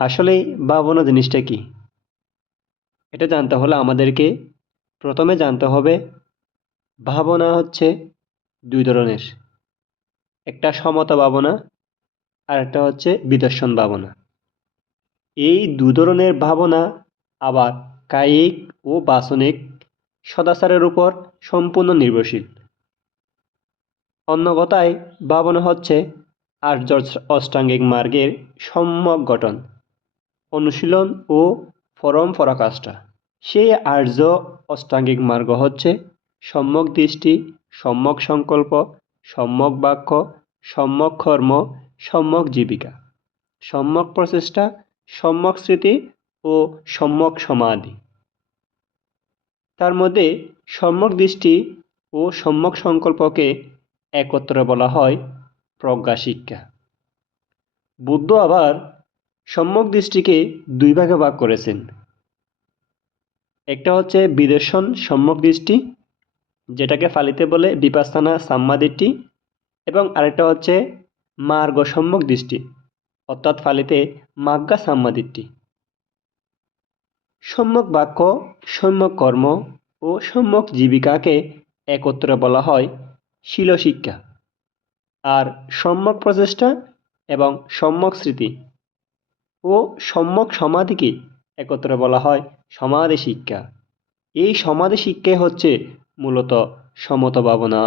আসলেই ভাবনা জিনিসটা কি? এটা জানতে হলে আমাদেরকে প্রথমে জানতে হবে ভাবনা হচ্ছে দুই ধরনের। একটা সমতা ভাবনা আর একটা হচ্ছে বিদর্শন ভাবনা। এই দু ধরনের ভাবনা আবার কায়িক ও বাসনিক সদাচারের উপর সম্পূর্ণ নির্ভরশীল। অন্য কথায় ভাবনা হচ্ছে আর্য অষ্টাঙ্গিক মার্গের সম্যক গঠন, অনুশীলন ও পরম পরাকাষ্ঠা। সেই আর্য অষ্টাঙ্গিক মার্গ হচ্ছে সম্যক দৃষ্টি, সম্যক সংকল্প, সম্যক বাক্য, সম্যক কর্ম, সম্যক জীবিকা, সম্যক প্রচেষ্টা, সম্যক স্মৃতি ও সম্যক সমাধি। তার মধ্যে সম্যক দৃষ্টি ও সম্যক সংকল্পকে একত্রে বলা হয় প্রজ্ঞা শিক্ষা। বুদ্ধ আবার সম্যক দৃষ্টিকে দুই ভাগে ভাগ করেছেন। একটা হচ্ছে বিদর্শন সম্যক দৃষ্টি, যেটাকে পালিতে বলে বিপাসনা সাম্মাদিট্ঠি, এবং আরেকটা হচ্ছে মার্গ সম্যক দৃষ্টি, অর্থাৎ পালিতে মাগ্গা সাম্মাদিট্ঠি। সম্যক বাক্য, সম্যক কর্ম ও সম্যক জীবিকাকে একত্রে বলা হয় শীল শিক্ষা। আর সম্যক প্রচেষ্টা এবং সম্যক স্মৃতি ও সম্যক সমাধিকে একত্রে বলা হয় সমাধি শিক্ষা। এই সমাধি শিক্ষাই হচ্ছে মূলত সমতা ভাবনা।